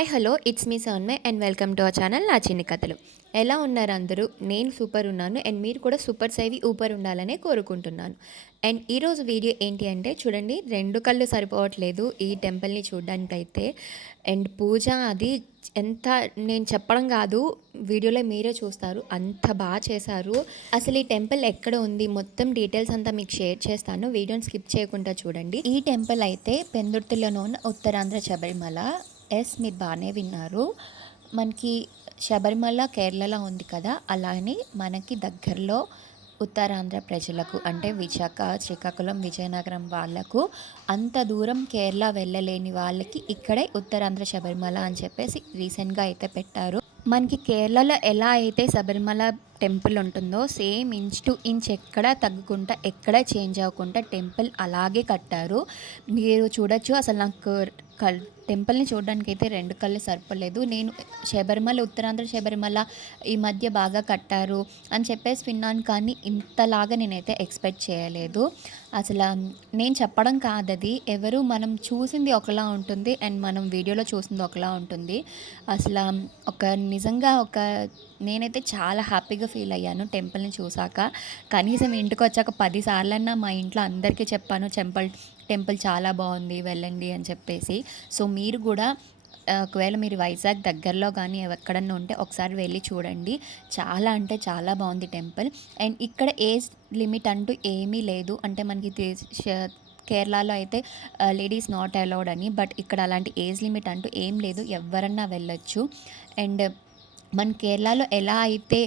Hi hello it's me సౌన్మే and welcome to our channel నా చిన్ని కథలు. ఎలా ఉన్నారు అందరూ? నేను సూపర్ ఉన్నాను అండ్ మీరు కూడా సూపర్ సేవి ఊపర్ ఉండాలనే కోరుకుంటున్నాను. అండ్ ఈరోజు వీడియో ఏంటి అంటే చూడండి, 2 కళ్ళు సరిపోవట్లేదు ఈ టెంపుల్ని చూడడానికైతే. అండ్ పూజ అది ఎంత నేను చెప్పడం కాదు, వీడియోలో మీరే చూస్తారు, అంత బాగా చేశారు. అసలు ఈ టెంపుల్ ఎక్కడ ఉంది మొత్తం డీటెయిల్స్ అంతా మీకు షేర్ చేస్తాను, వీడియోని స్కిప్ చేయకుండా చూడండి. ఈ టెంపుల్ అయితే పెందుర్తిలోనే ఉన్న ఉత్తరాంధ్ర శబరిమల. ఎస్, మీరు బాగానే విన్నారు. మనకి శబరిమల కేరళలో ఉంది కదా, అలానే మనకి దగ్గరలో ఉత్తరాంధ్ర ప్రజలకు అంటే విశాఖ, శ్రీకాకుళం, విజయనగరం వాళ్ళకు అంత దూరం కేరళ వెళ్ళలేని వాళ్ళకి ఇక్కడే ఉత్తరాంధ్ర శబరిమల అని చెప్పేసి రీసెంట్గా అయితే పెట్టారు. మనకి కేరళలో ఎలా అయితే శబరిమల టెంపుల్ ఉంటుందో సేమ్ ఇంచ్ టు ఇంచ్ ఎక్కడ తగ్గకుండా ఎక్కడ చేంజ్ అవ్వకుండా టెంపుల్ అలాగే కట్టారు. మీరు చూడొచ్చు. అసలు నాకు టెంపుల్ని చూడడానికి అయితే 2 కళ్ళు సరిపోలేదు. నేను శబరిమల ఉత్తరాంధ్ర శబరిమల ఈ మధ్య బాగా కట్టారు అని చెప్పేసి విన్నాను, కానీ ఇంతలాగా నేనైతే ఎక్స్పెక్ట్ చేయలేదు. అసలు నేను చెప్పడం కాదది, ఎవరు మనం చూసింది ఒకలా ఉంటుంది అండ్ మనం వీడియోలో చూసింది ఒకలా ఉంటుంది. అసలు నిజంగా నేనైతే చాలా హ్యాపీగా ఫీల్ అయ్యాను టెంపుల్ని చూసాక. కనీసం ఇంటికి వచ్చాక 10 సార్లన్నా మా ఇంట్లో అందరికీ చెప్పాను టెంపుల్ చాలా బాగుంది వెళ్ళండి అని చెప్పేసి. సో మీరు కూడా ఒకవేళ మీరు వైజాగ్ దగ్గరలో కానీ ఎక్కడన్నా ఉంటే ఒకసారి వెళ్ళి చూడండి. చాలా అంటే చాలా బాగుంది టెంపుల్. అండ్ ఇక్కడ ఏజ్ లిమిట్ అంటూ ఏమీ లేదు. అంటే మనకి కేరళలో అయితే లేడీస్ నాట్ అలౌడ్ అని, బట్ ఇక్కడ అలాంటి ఏజ్ లిమిట్ అంటూ ఏం లేదు, ఎవరన్నా వెళ్ళొచ్చు. అండ్ మన కేరళలో ఎలా అయితే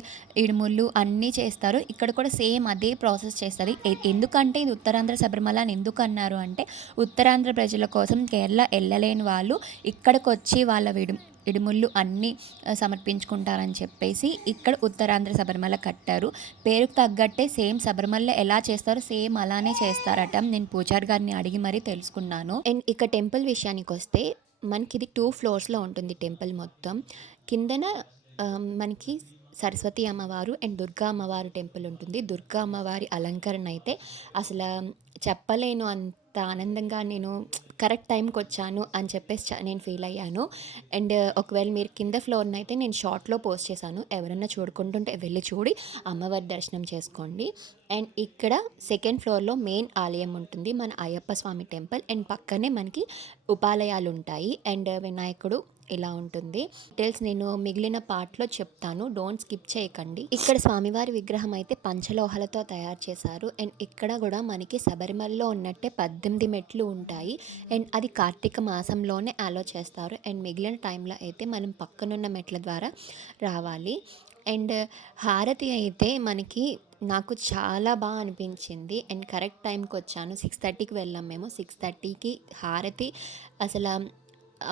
ఇడుముళ్ళు అన్నీ చేస్తారో ఇక్కడ కూడా సేమ్ అదే ప్రాసెస్ చేస్తుంది. ఎందుకంటే ఇది ఉత్తరాంధ్ర శబరిమల అని ఎందుకు అన్నారు అంటే, ఉత్తరాంధ్ర ప్రజల కోసం కేరళ వెళ్ళలేని వాళ్ళు ఇక్కడికి వచ్చి వాళ్ళ ఇడుముళ్ళు అన్నీ సమర్పించుకుంటారని చెప్పేసి ఇక్కడ ఉత్తరాంధ్ర శబరిమల కట్టారు. పేరుకు తగ్గట్టే సేమ్ శబరిమలలో ఎలా చేస్తారో సేమ్ అలానే చేస్తారట. నేను పూజారి గారిని అడిగి మరీ తెలుసుకున్నాను. అండ్ ఇక టెంపుల్ విషయానికి వస్తే మనకి ఇది 2 ఫ్లోర్స్లో ఉంటుంది టెంపుల్ మొత్తం. కిందన మనకి సరస్వతి అమ్మవారు అండ్ దుర్గా అమ్మవారు టెంపుల్ ఉంటుంది. దుర్గా అమ్మవారి అలంకరణ అయితే అసలు చెప్పలేను, అంత ఆనందంగా నేను కరెక్ట్ టైంకి వచ్చాను అని చెప్పేసి నేను ఫీల్ అయ్యాను. అండ్ ఒకవేళ మీరు కింద ఫ్లోర్ని అయితే నేను షార్ట్లో పోస్ట్ చేశాను, ఎవరన్నా చూడుకుంటుంటే వెళ్ళి చూడి అమ్మవారి దర్శనం చేసుకోండి. అండ్ ఇక్కడ 2nd ఫ్లోర్లో మెయిన్ ఆలయం ఉంటుంది, మన అయ్యప్ప స్వామి టెంపుల్. అండ్ పక్కనే మనకి ఉపాలయాలు ఉంటాయి అండ్ వినాయకుడు ఇలా ఉంటుంది. డీటెయిల్స్ నేను మిగిలిన పార్ట్లో చెప్తాను, డోంట్ స్కిప్ చేయకండి. ఇక్కడ స్వామివారి విగ్రహం అయితే పంచలోహాలతో తయారు చేశారు. అండ్ ఇక్కడ కూడా మనకి శబరిమలలో ఉన్నట్టే 18 మెట్లు ఉంటాయి. అండ్ అది కార్తీక మాసంలోనే అలో చేస్తారు. అండ్ మిగిలిన టైంలో అయితే మనం పక్కనున్న మెట్ల ద్వారా రావాలి. అండ్ హారతి అయితే నాకు చాలా బాగా అనిపించింది. అండ్ కరెక్ట్ టైంకి వచ్చాను. 6:30కి వెళ్ళాం మేము. 6:30కి హారతి అసలు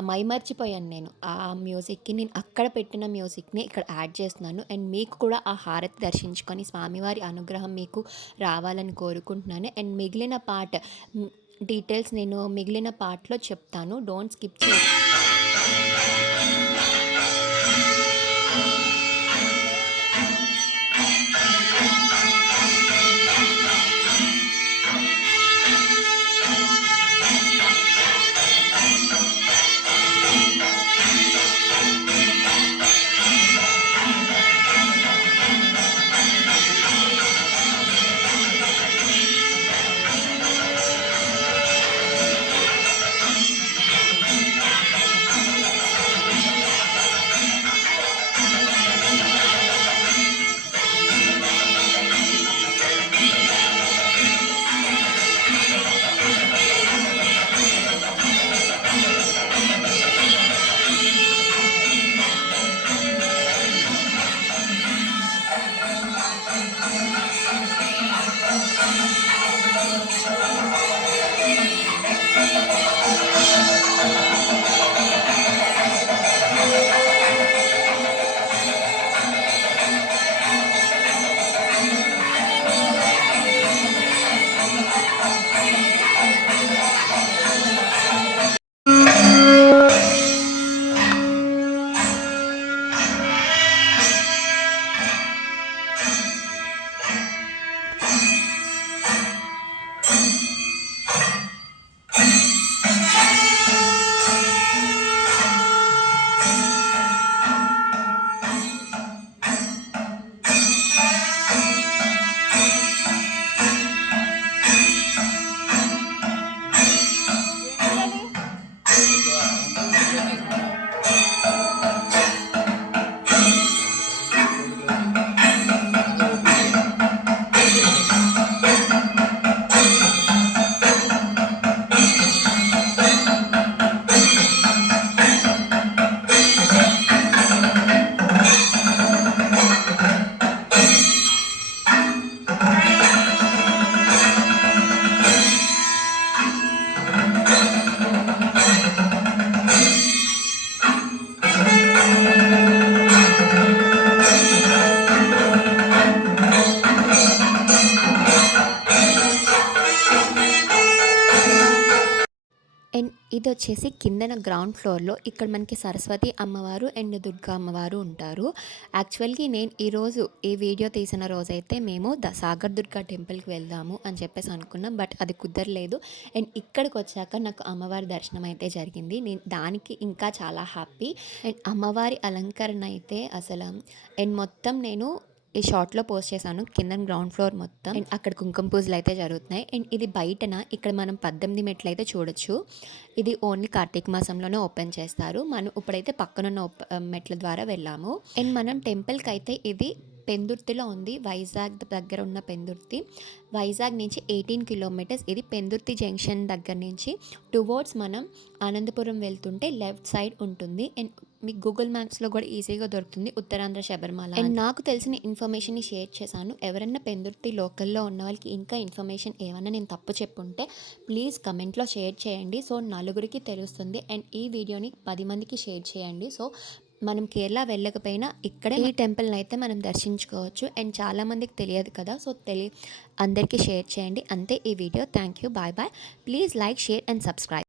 మైమర్చిపోయాను నేను. ఆ మ్యూజిక్కి నేను అక్కడ పెట్టిన మ్యూజిక్ని ఇక్కడ యాడ్ చేస్తున్నాను. అండ్ మీకు కూడా ఆ హారతి దర్శించుకొని స్వామివారి అనుగ్రహం మీకు రావాలని కోరుకుంటున్నాను. అండ్ మిగిలిన పార్ట్ డీటెయిల్స్ నేను మిగిలిన పార్ట్లో చెప్తాను, డోంట్ స్కిప్ చేయండి. ఇది వచ్చేసి కిందన గ్రౌండ్ ఫ్లోర్లో ఇక్కడ మనకి సరస్వతి అమ్మవారు అండ్ దుర్గా అమ్మవారు ఉంటారు. యాక్చువల్గా నేను ఈరోజు ఈ వీడియో తీసిన రోజైతే మేము సాగర్ దుర్గా టెంపుల్కి వెళ్దాము అని చెప్పేసి అనుకున్నాం. బట్ అది కుదరలేదు. అండ్ ఇక్కడికి వచ్చాక నాకు అమ్మవారి దర్శనం అయితే జరిగింది. నేను దానికి ఇంకా చాలా హ్యాపీ. అండ్ అమ్మవారి అలంకరణ అయితే అసలు అండ్ మొత్తం నేను ఈ షార్ట్లో పోస్ట్ చేశాను. కింద గ్రౌండ్ ఫ్లోర్ మొత్తం అండ్ అక్కడ కుంకుమ పూజలు అయితే జరుగుతున్నాయి. అండ్ ఇది బయటన ఇక్కడ మనం 18 మెట్లు అయితే చూడొచ్చు. ఇది ఓన్లీ కార్తీక మాసంలోనే ఓపెన్ చేస్తారు. మనం ఇప్పుడైతే పక్కనున్న మెట్ల ద్వారా వెళ్ళాము. అండ్ మనం టెంపుల్కి అయితే ఇది పెందుర్తిలో ఉంది. వైజాగ్ దగ్గర ఉన్న పెందుర్తి. వైజాగ్ నుంచి 18 కిలోమీటర్స్. ఇది పెందుర్తి జంక్షన్ దగ్గర నుంచి టువర్డ్స్ మనం ఆనందపురం వెళ్తుంటే లెఫ్ట్ సైడ్ ఉంటుంది. అండ్ మీకు గూగుల్ మ్యాప్స్లో కూడా ఈజీగా దొరుకుతుంది ఉత్తరాంధ్ర శబరిమల. అండ్ నాకు తెలిసిన ఇన్ఫర్మేషన్ని షేర్ చేశాను. ఎవరైనా పెందుర్తి లోకల్లో ఉన్న వాళ్ళకి ఇంకా ఇన్ఫర్మేషన్ ఏమైనా నేను తప్పు చెప్పుంటే ప్లీజ్ కమెంట్లో షేర్ చేయండి. సో నలుగురికి తెలుస్తుంది. అండ్ ఈ వీడియోని 10 మందికి షేర్ చేయండి. సో మనం కేరళ వెళ్ళకపోయినా ఇక్కడే ఈ టెంపుల్ని అయితే మనం దర్శించుకోవచ్చు. అండ్ చాలామందికి తెలియదు కదా. సో అందరికీ షేర్ చేయండి. అంతే ఈ video. Thank you. Bye bye. Please like, share and subscribe.